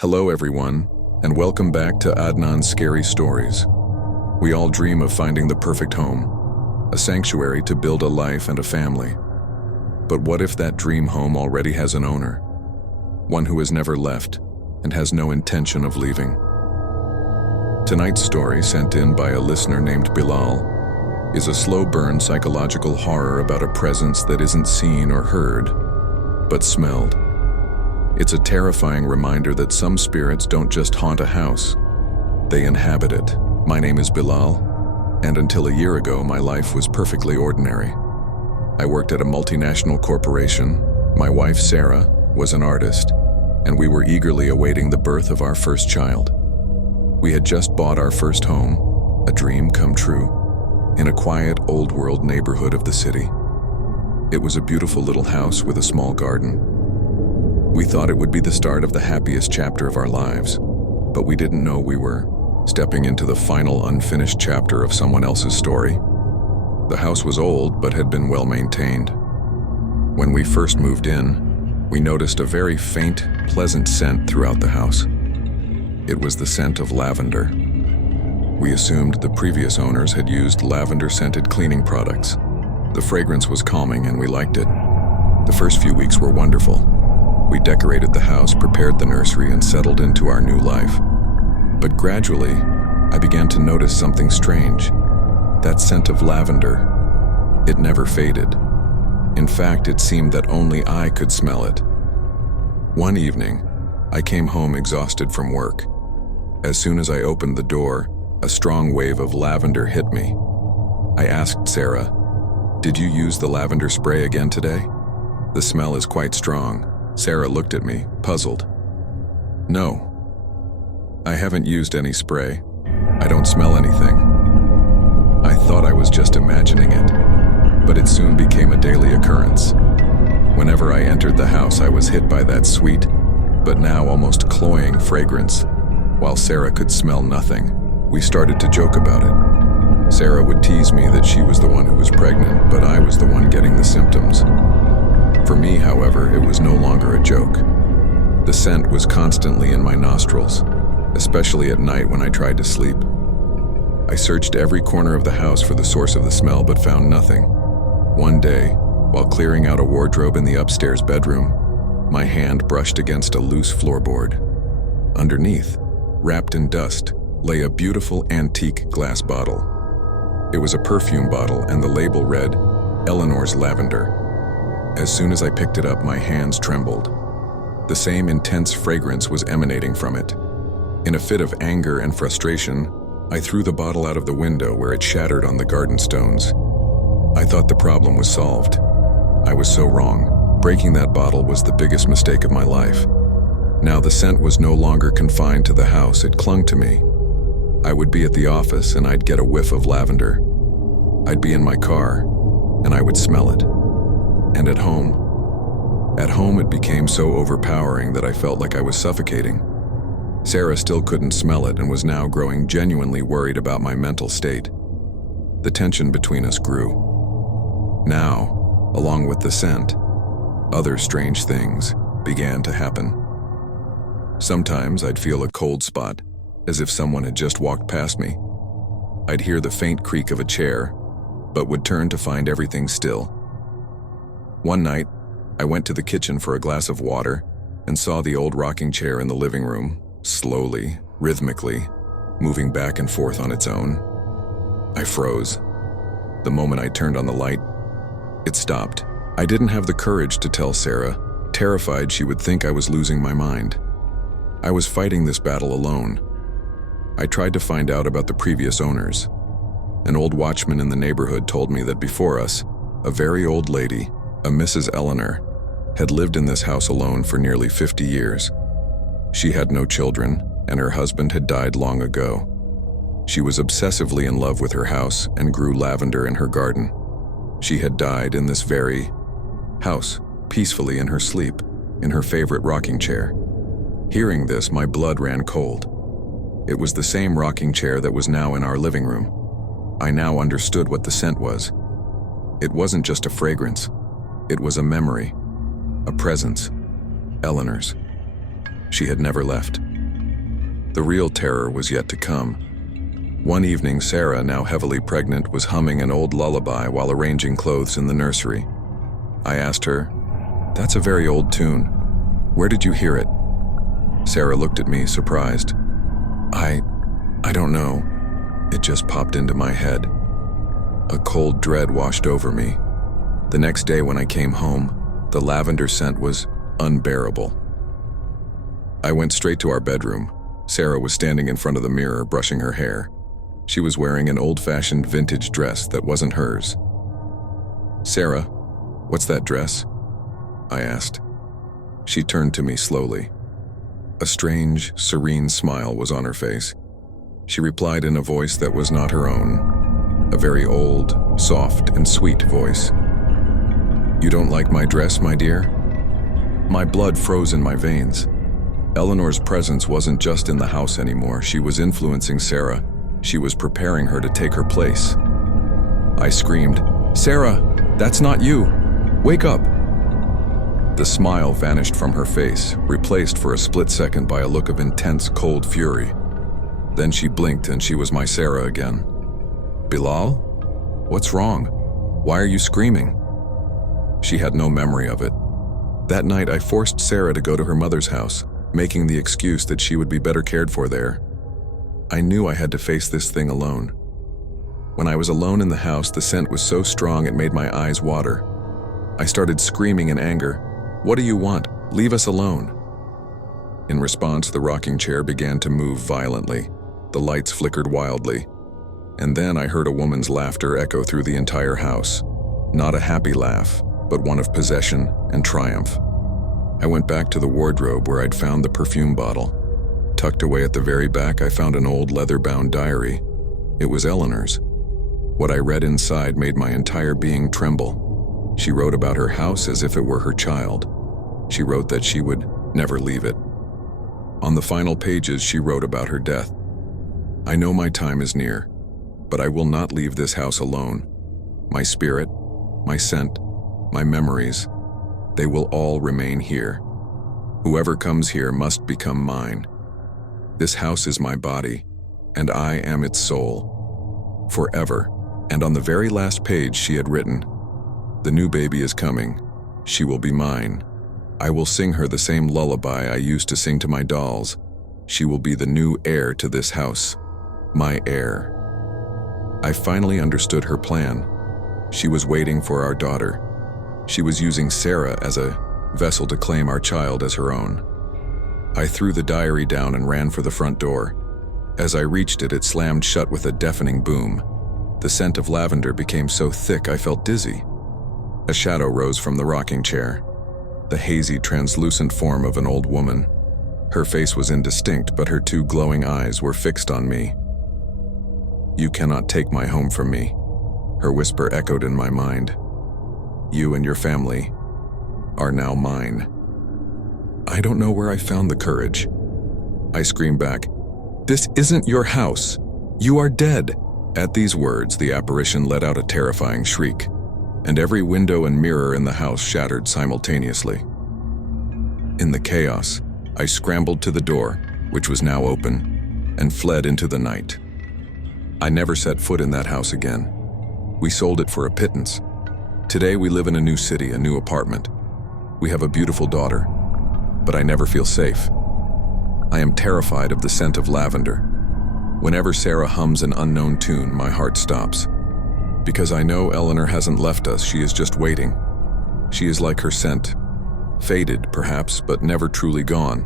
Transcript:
Hello everyone, and welcome back to Adnan's Scary Stories. We all dream of finding the perfect home, a sanctuary to build a life and a family. But what if that dream home already has an owner? One who has never left and has no intention of leaving. Tonight's story, sent in by a listener named Bilal, is a slow-burn psychological horror about a presence that isn't seen or heard, but smelled. It's a terrifying reminder that some spirits don't just haunt a house, they inhabit it. My name is Bilal, and until a year ago, my life was perfectly ordinary. I worked at a multinational corporation. My wife, Sarah, was an artist, and we were eagerly awaiting the birth of our first child. We had just bought our first home, a dream come true, in a quiet, old-world neighborhood of the city. It was a beautiful little house with a small garden. We thought it would be the start of the happiest chapter of our lives, but we didn't know we were stepping into the final unfinished chapter of someone else's story. The house was old, but had been well maintained. When we first moved in, we noticed a very faint, pleasant scent throughout the house. It was the scent of lavender. We assumed the previous owners had used lavender-scented cleaning products. The fragrance was calming and we liked it. The first few weeks were wonderful. We decorated the house, prepared the nursery, and settled into our new life. But gradually, I began to notice something strange. That scent of lavender, it never faded. In fact, it seemed that only I could smell it. One evening, I came home exhausted from work. As soon as I opened the door, a strong wave of lavender hit me. I asked Sarah, "Did you use the lavender spray again today? The smell is quite strong." Sarah looked at me, puzzled. "No, I haven't used any spray. I don't smell anything." I thought I was just imagining it, but it soon became a daily occurrence. Whenever I entered the house, I was hit by that sweet, but now almost cloying fragrance. While Sarah could smell nothing, we started to joke about it. Sarah would tease me that she was the one who was pregnant, but I was the one getting the symptoms. For me, however, it was no longer a joke. The scent was constantly in my nostrils, especially at night when I tried to sleep. I searched every corner of the house for the source of the smell, but found nothing. One day, while clearing out a wardrobe in the upstairs bedroom, my hand brushed against a loose floorboard. Underneath, wrapped in dust, lay a beautiful antique glass bottle. It was a perfume bottle, and the label read, "Eleanor's Lavender." As soon as I picked it up, my hands trembled. The same intense fragrance was emanating from it. In a fit of anger and frustration, I threw the bottle out of the window where it shattered on the garden stones. I thought the problem was solved. I was so wrong. Breaking that bottle was the biggest mistake of my life. Now the scent was no longer confined to the house, it clung to me. I would be at the office and I'd get a whiff of lavender. I'd be in my car and I would smell it. And at home it became so overpowering that I felt like I was suffocating. Sarah still couldn't smell it and was now growing genuinely worried about my mental state. The tension between us grew. Now, along with the scent, other strange things began to happen. Sometimes I'd feel a cold spot, as if someone had just walked past me. I'd hear the faint creak of a chair, but would turn to find everything still. One night, I went to the kitchen for a glass of water and saw the old rocking chair in the living room, slowly, rhythmically, moving back and forth on its own. I froze. The moment I turned on the light, it stopped. I didn't have the courage to tell Sarah, terrified she would think I was losing my mind. I was fighting this battle alone. I tried to find out about the previous owners. An old watchman in the neighborhood told me that before us, a very old lady, a Mrs. Eleanor, had lived in this house alone for nearly 50 years. She had no children, and her husband had died long ago. She was obsessively in love with her house and grew lavender in her garden. She had died in this very house, peacefully in her sleep, in her favorite rocking chair. Hearing this, my blood ran cold. It was the same rocking chair that was now in our living room. I now understood what the scent was. It wasn't just a fragrance. It was a memory, a presence, Eleanor's. She had never left. The real terror was yet to come. One evening, Sarah, now heavily pregnant, was humming an old lullaby while arranging clothes in the nursery. I asked her, "That's a very old tune. Where did you hear it?" Sarah looked at me, surprised. I don't know. It just popped into my head. A cold dread washed over me. The next day when I came home, the lavender scent was unbearable. I went straight to our bedroom. Sarah was standing in front of the mirror, brushing her hair. She was wearing an old-fashioned vintage dress that wasn't hers. "Sarah, what's that dress?" I asked. She turned to me slowly. A strange, serene smile was on her face. She replied in a voice that was not her own, a very old, soft, and sweet voice. "You don't like my dress, my dear?" My blood froze in my veins. Eleanor's presence wasn't just in the house anymore. She was influencing Sarah. She was preparing her to take her place. I screamed, "Sarah, that's not you! Wake up!" The smile vanished from her face, replaced for a split second by a look of intense, cold fury. Then she blinked and she was my Sarah again. "Bilal? What's wrong? Why are you screaming?" She had no memory of it. That night, I forced Sarah to go to her mother's house, making the excuse that she would be better cared for there. I knew I had to face this thing alone. When I was alone in the house, the scent was so strong it made my eyes water. I started screaming in anger, "What do you want? Leave us alone." In response, the rocking chair began to move violently. The lights flickered wildly. And then I heard a woman's laughter echo through the entire house. Not a happy laugh, but one of possession and triumph. I went back to the wardrobe where I'd found the perfume bottle. Tucked away at the very back, I found an old leather-bound diary. It was Eleanor's. What I read inside made my entire being tremble. She wrote about her house as if it were her child. She wrote that she would never leave it. On the final pages, she wrote about her death. "I know my time is near, but I will not leave this house alone. My spirit, my scent, my memories, they will all remain here. Whoever comes here must become mine. This house is my body, and I am its soul. Forever." And on the very last page she had written, "The new baby is coming. She will be mine. I will sing her the same lullaby I used to sing to my dolls. She will be the new heir to this house. My heir." I finally understood her plan. She was waiting for our daughter. She was using Sarah as a vessel to claim our child as her own. I threw the diary down and ran for the front door. As I reached it, it slammed shut with a deafening boom. The scent of lavender became so thick I felt dizzy. A shadow rose from the rocking chair, the hazy, translucent form of an old woman. Her face was indistinct, but her two glowing eyes were fixed on me. "You cannot take my home from me," her whisper echoed in my mind. "You and your family are now mine." I don't know where I found the courage. I screamed back, "This isn't your house. You are dead." At these words, the apparition let out a terrifying shriek, and every window and mirror in the house shattered simultaneously. In the chaos, I scrambled to the door, which was now open, and fled into the night. I never set foot in that house again. We sold it for a pittance. Today we live in a new city, a new apartment. We have a beautiful daughter, but I never feel safe. I am terrified of the scent of lavender. Whenever Sarah hums an unknown tune, my heart stops. Because I know Eleanor hasn't left us, she is just waiting. She is like her scent, faded perhaps, but never truly gone.